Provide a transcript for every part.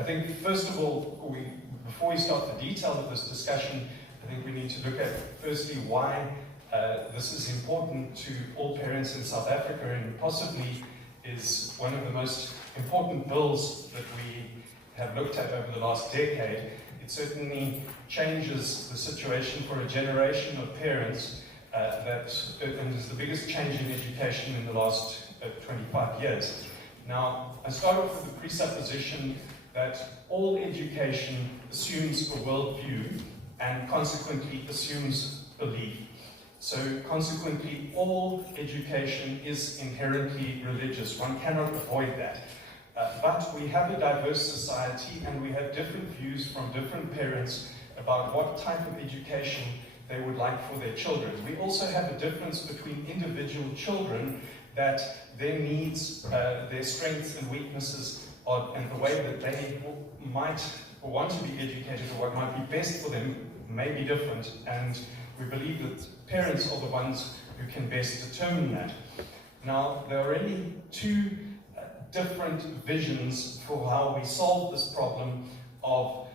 I think, first of all, before we start the detail of this discussion, I think we need to look at, firstly, why this is important to all parents in South Africa, and possibly is one of the most important bills that we have looked at over the last decade. It certainly changes the situation for a generation of parents and is the biggest change in education in the last 25 years. Now, I start off with the presupposition that all education assumes a worldview and consequently assumes belief. So consequently, all education is inherently religious. One cannot avoid that. But we have a diverse society and we have different views from different parents about what type of education they would like for their children. We also have a difference between individual children, that their needs, their strengths and weaknesses and the way that they might want to be educated or what might be best for them may be different, and we believe that parents are the ones who can best determine that. Now, there are really two different visions for how we solve this problem of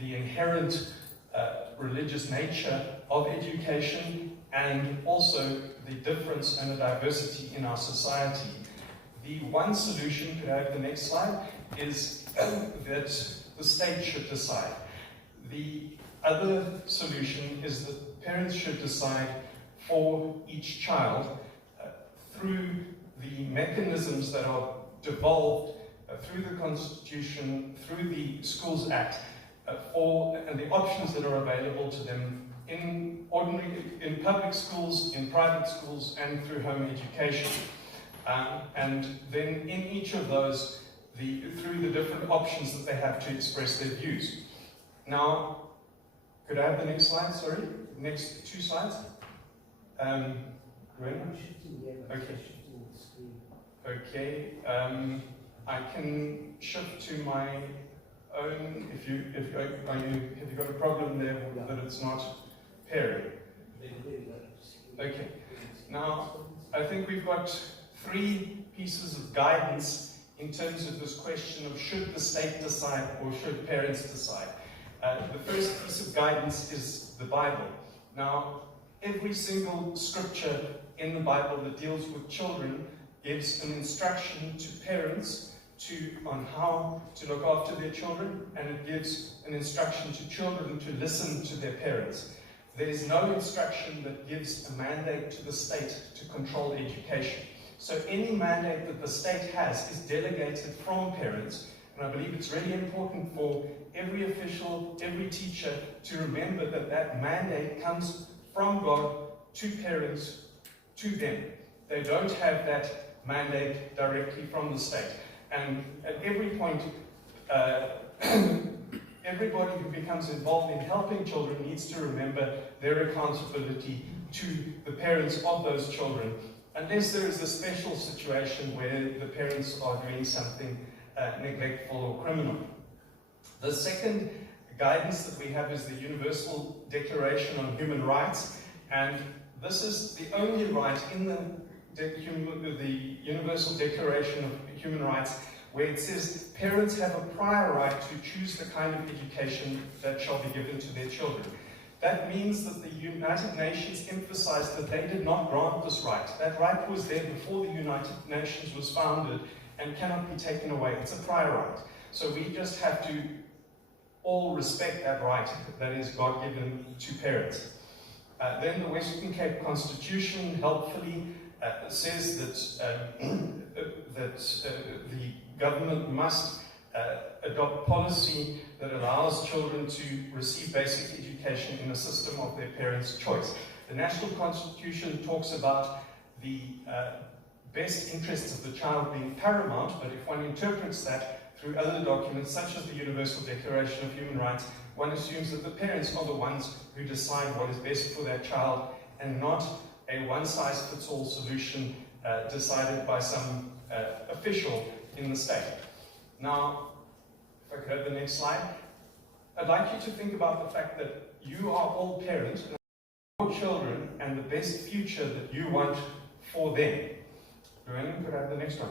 the inherent religious nature of education, and also the difference and the diversity in our society. The one solution, could I have the next slide, is that the state should decide. The other solution is that parents should decide for each child through the mechanisms that are devolved through the Constitution, through the Schools Act, and the options that are available to them in public schools, in private schools, and through home education. And then in each of those, through the different options that they have to express their views. Now, could I have the next slide, sorry? Next two slides? Okay. Okay. I can shift to my own, have you got a problem there that it's not pairing? Okay. Now, I think we've got three pieces of guidance in terms of this question of should the state decide or should parents decide. The first piece of guidance is the Bible. Now, every single scripture in the Bible that deals with children gives an instruction to parents on how to look after their children, and it gives an instruction to children to listen to their parents. There is no instruction that gives a mandate to the state to control education. So any mandate that the state has is delegated from parents, and I believe it's really important for every official, every teacher to remember that that mandate comes from God to parents, to them. They don't have that mandate directly from the state. And at every point, everybody who becomes involved in helping children needs to remember their accountability to the parents of those children, unless there is a special situation where the parents are doing something neglectful or criminal. The second guidance that we have is the Universal Declaration on Human Rights, and this is the only right in the Universal Declaration of Human Rights where it says parents have a prior right to choose the kind of education that shall be given to their children. That means that the United Nations emphasized that they did not grant this right. That right was there before the United Nations was founded and cannot be taken away. It's a prior right. So we just have to all respect that right that is God-given to parents. Then the Western Cape Constitution helpfully says that the government must adopt policy that allows children to receive basic education in a system of their parents' choice. The National Constitution talks about the best interests of the child being paramount, but if one interprets that through other documents, such as the Universal Declaration of Human Rights, one assumes that the parents are the ones who decide what is best for their child, and not a one-size-fits-all solution decided by some official in the state. Now, if I could have the next slide, I'd like you to think about the fact that you are all parents, and your children, and the best future that you want for them. Could I have the next one?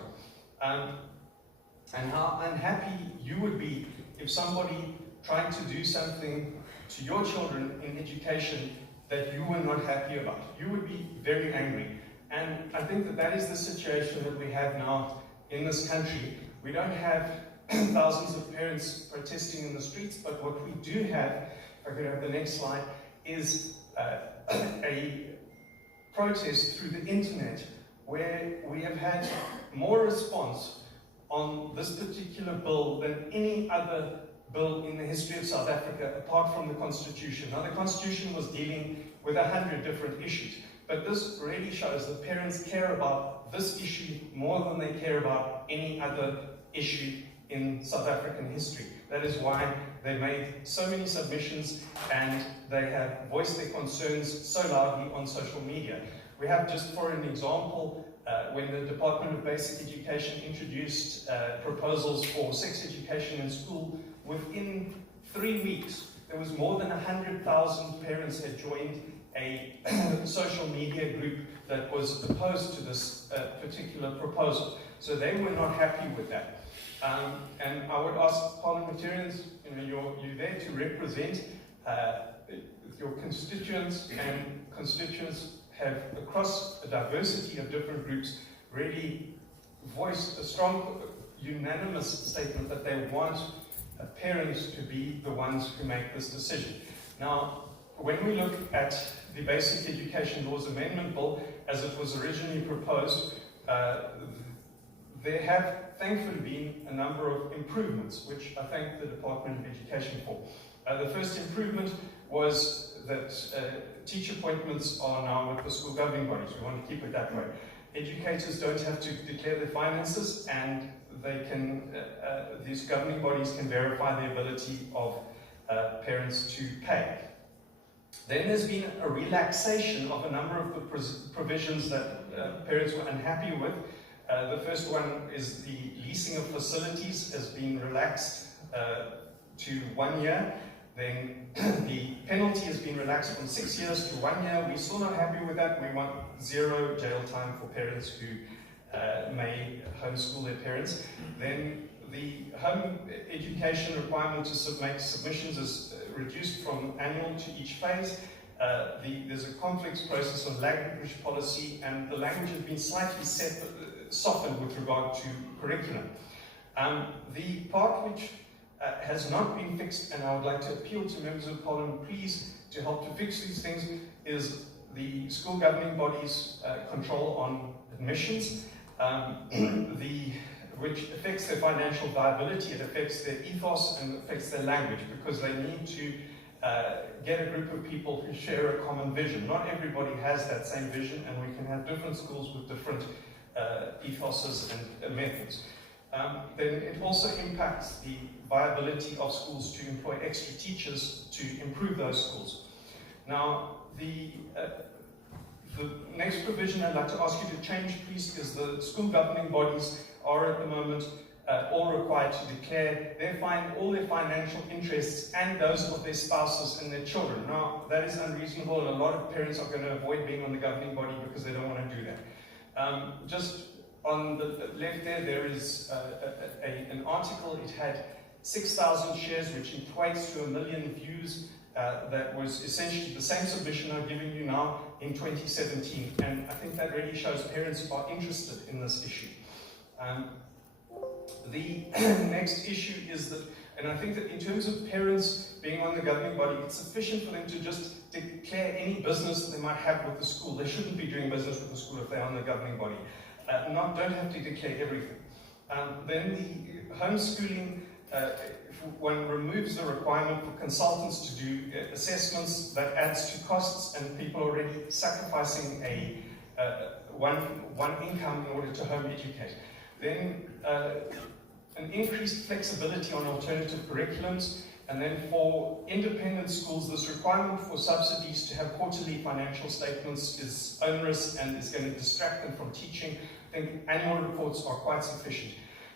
And how unhappy you would be if somebody tried to do something to your children in education that you were not happy about. You would be very angry. And I think that that is the situation that we have now in this country. We don't have thousands of parents protesting in the streets, but what we do have, if I could have the next slide, is a protest through the internet where we have had more response on this particular bill than any other bill in the history of South Africa, apart from the Constitution. Now, the Constitution was dealing with 100 different issues, but this really shows that parents care about this issue more than they care about any other issue in South African history. That is why they made so many submissions and they have voiced their concerns so loudly on social media. We have, just for an example, when the Department of Basic Education introduced proposals for sex education in school, within 3 weeks, there was more than 100,000 parents had joined a social media group that was opposed to this particular proposal. So they were not happy with that. And I would ask parliamentarians, you're there to represent your constituents, and constituents have, across a diversity of different groups, really voiced a strong, unanimous statement that they want parents to be the ones who make this decision. Now, when we look at the Basic Education Laws Amendment Bill, as it was originally proposed, there have thankfully been a number of improvements, which I thank the Department of Education for. The first improvement was that teacher appointments are now with the school governing bodies. We want to keep it that way. Educators don't have to declare their finances, and they can, these governing bodies can verify the ability of parents to pay. Then there's been a relaxation of a number of the provisions that parents were unhappy with. The first one is the leasing of facilities has been relaxed to 1 year. Then the penalty has been relaxed from 6 years to 1 year. We're still not happy with that. We want 0 jail time for parents who may homeschool their parents. Then the home education requirement to make submissions is reduced from annual to each phase. There's a conflicts process on language policy, and the language has been slightly softened with regard to curriculum. The part which has not been fixed, and I would like to appeal to members of Parliament, please, to help to fix these things, is the school governing bodies' control on admissions, which affects their financial viability, it affects their ethos, and affects their language, because they need to get a group of people who share a common vision. Not everybody has that same vision, and we can have different schools with different ethoses and methods. Then it also impacts the viability of schools to employ extra teachers to improve those schools. Now, the next provision I'd like to ask you to change, please, is the school governing bodies are at the moment all required to declare all their financial interests and those of their spouses and their children. Now, that is unreasonable, and a lot of parents are going to avoid being on the governing body because they don't want to do that. Just on the left there is an article. It had 6,000 shares, which equates to 1 million views. That was essentially the same submission I've given you now in 2017, and I think that really shows parents are interested in this issue. The next issue is that, and I think that in terms of parents being on the governing body, it's sufficient for them to just declare any business that they might have with the school. They shouldn't be doing business with the school if they're on the governing body. Don't have to declare everything. Then the homeschooling, if one removes the requirement for consultants to do assessments, that adds to costs, and people are already sacrificing one income in order to home educate. Then an increased flexibility on alternative curriculums, and then for independent schools, this requirement for subsidies to have quarterly financial statements is onerous and is going to distract them from teaching. I think annual reports are quite sufficient.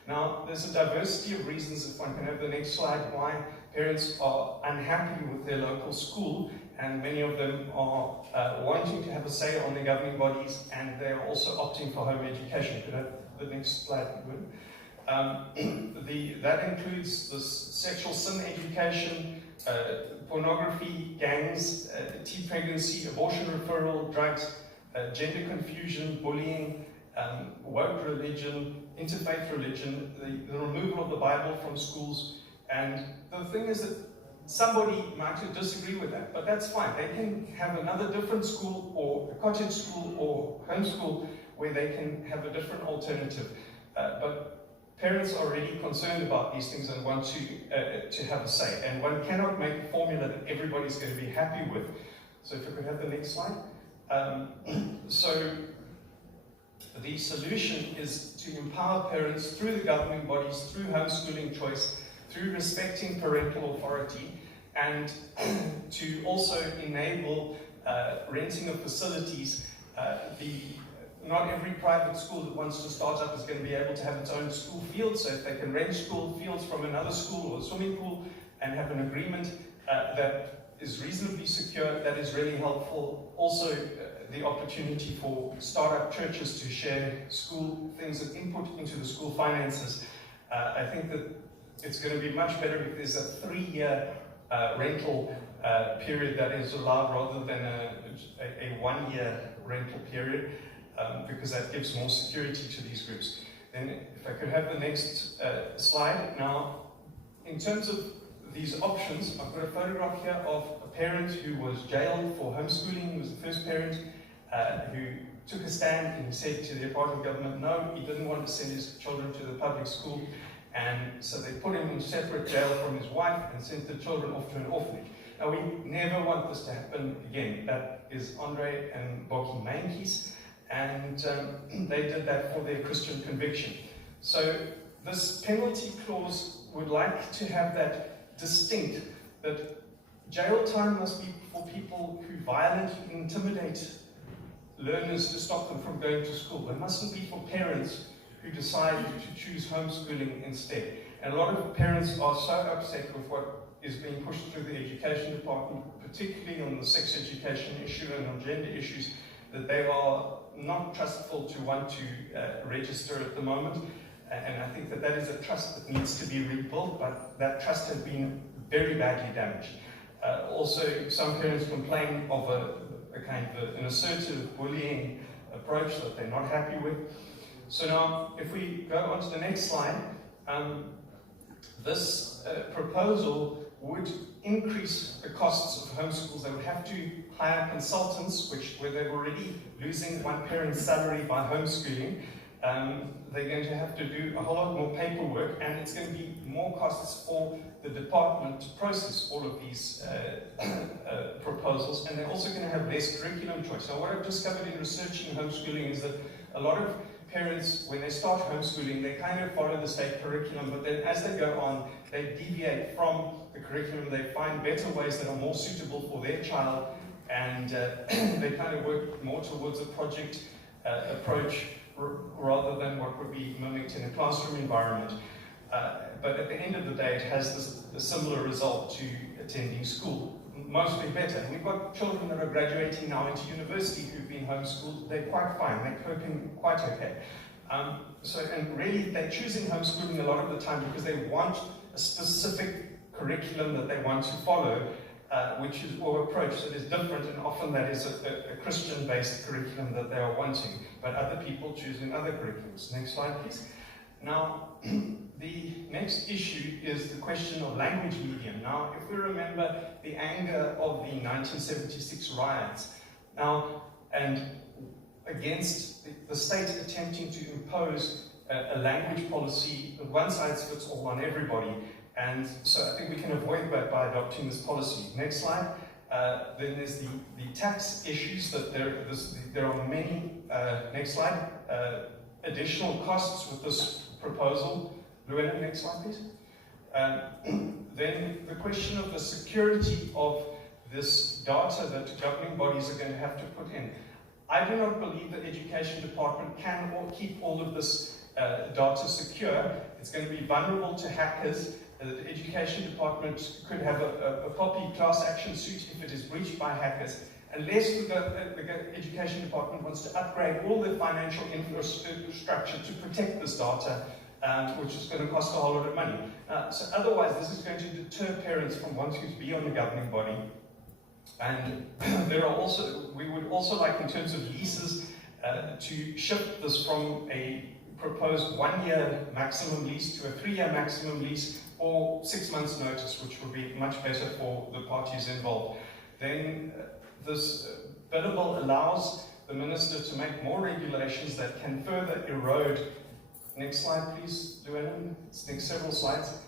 Now, there's a diversity of reasons, if one can have the next slide, why parents are unhappy with their local school, and many of them are wanting to have a say on the governing bodies, and they're also opting for home education. Could I have the next slide, Edwin? That includes this sexual sin education, pornography, gangs, teen pregnancy, abortion referral, drugs, gender confusion, bullying, woke religion, interfaith religion, the removal of the Bible from schools. And the thing is that somebody might disagree with that, but that's fine. They can have another different school, or a cottage school, or homeschool, where they can have a different alternative. But parents are already concerned about these things and want to have a say. And one cannot make a formula that everybody's going to be happy with. So if you could have the next slide. So the solution is to empower parents through the governing bodies, through homeschooling choice, through respecting parental authority, and to also enable renting of facilities. Not every private school that wants to start up is going to be able to have its own school field, so if they can rent school fields from another school or a swimming pool and have an agreement that is reasonably secure, that is really helpful. Also, the opportunity for startup churches to share school things and input into the school finances. I think that it's going to be much better if there's a 3-year rental period that is allowed rather than a 1-year rental period. Because that gives more security to these groups. Then if I could have the next slide. Now, in terms of these options, I've got a photograph here of a parent who was jailed for homeschooling. He was the first parent who took a stand and said to the apartheid government, no, he didn't want to send his children to the public school. And so they put him in separate jail from his wife and sent the children off to an orphanage. Now, we never want this to happen again. That is Andre and Boki Mainkies. And they did that for their Christian conviction. So this penalty clause would like to have that distinct, that jail time must be for people who violently intimidate learners to stop them from going to school. It mustn't be for parents who decide to choose homeschooling instead. And a lot of parents are so upset with what is being pushed through the education department, particularly on the sex education issue and on gender issues, that they are not trustful to want to register at the moment. And I think that that is a trust that needs to be rebuilt, but that trust has been very badly damaged. Also, some parents complain of a kind of an assertive bullying approach that they're not happy with. So now, if we go on to the next slide, this proposal would increase the costs of homeschools. They would have to hire consultants, where they're already losing one parent's salary by homeschooling. They're going to have to do a whole lot more paperwork, and it's going to be more costs for the department to process all of these proposals, and they're also going to have less curriculum choice. Now, what I've discovered in researching homeschooling is that a lot of parents, when they start homeschooling, they kind of follow the state curriculum, but then as they go on, they deviate from the curriculum. They find better ways that are more suitable for their child, and they kind of work more towards a project approach rather than what would be mimicked in a classroom environment. But at the end of the day, it has a similar result to attending school, mostly better. And we've got children that are graduating now into university who've been homeschooled. They're quite fine, they're coping quite okay. And really, they're choosing homeschooling a lot of the time because they want a specific curriculum that they want to follow, or approach that is different, and often that is a Christian-based curriculum that they are wanting, but other people choosing other curriculums. Next slide, please. Now, the next issue is the question of language medium. Now, if we remember the anger of the 1976 riots, now, and against the state attempting to impose a language policy, one size fits all on everybody. And so I think we can avoid that by adopting this policy. Next slide. Then there's the tax issues that there are many, next slide, additional costs with this proposal. Luana, next slide, please. Then the question of the security of this data that governing bodies are going to have to put in. I do not believe the Education Department can keep all of this data secure. It's going to be vulnerable to hackers. The Education Department could have a poppy class action suit if it is breached by hackers, unless the Education Department wants to upgrade all the financial infrastructure to protect this data. which is going to cost a whole lot of money. So otherwise, this is going to deter parents from wanting to be on the governing body. And we would also like, in terms of leases, to shift this from a proposed 1-year maximum lease to a 3-year maximum lease, or 6 months notice, which would be much better for the parties involved. Then this bill allows the minister to make more regulations that can further erode. Next slide, please, Llewellyn. It's next several slides.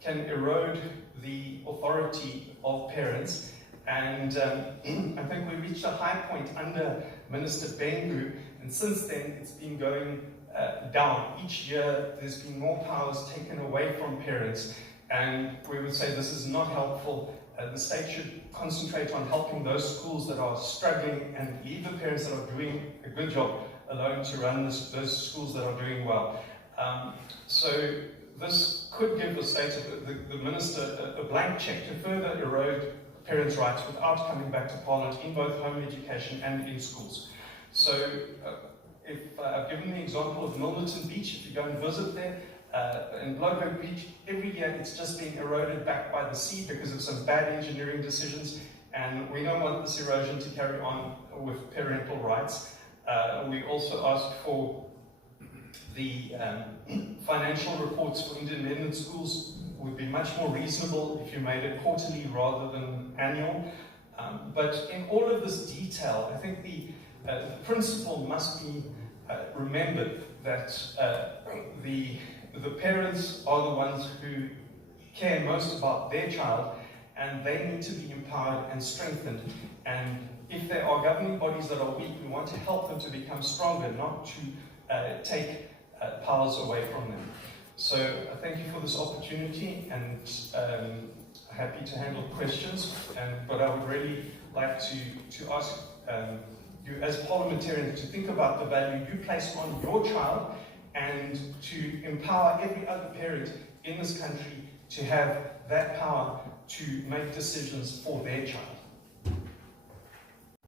Can erode the authority of parents. And I think we reached a high point under Minister Bengu, and since then it's been going down. Each year there's been more powers taken away from parents, and we would say this is not helpful. The state should concentrate on helping those schools that are struggling and leave the parents that are doing a good job alone to run those schools that are doing well. So this could give the state, the minister, a blank check to further erode parents' rights without coming back to Parliament in both home education and in schools. So if I've given the example of Milnerton Beach, if you go and visit there, in Blouberg Beach, every year it's just being eroded back by the sea because of some bad engineering decisions, and we don't want this erosion to carry on with parental rights. We also asked for the financial reports for independent schools would be much more reasonable if you made it quarterly rather than annual. But in all of this detail, I think the principle must be remembered that the parents are the ones who care most about their child, and they need to be empowered and strengthened. And if there are governing bodies that are weak, we want to help them to become stronger, not to take powers away from them. So I thank you for this opportunity, and happy to handle questions. But I would really like to ask you as parliamentarians to think about the value you place on your child, and to empower every other parent in this country to have that power to make decisions for their child.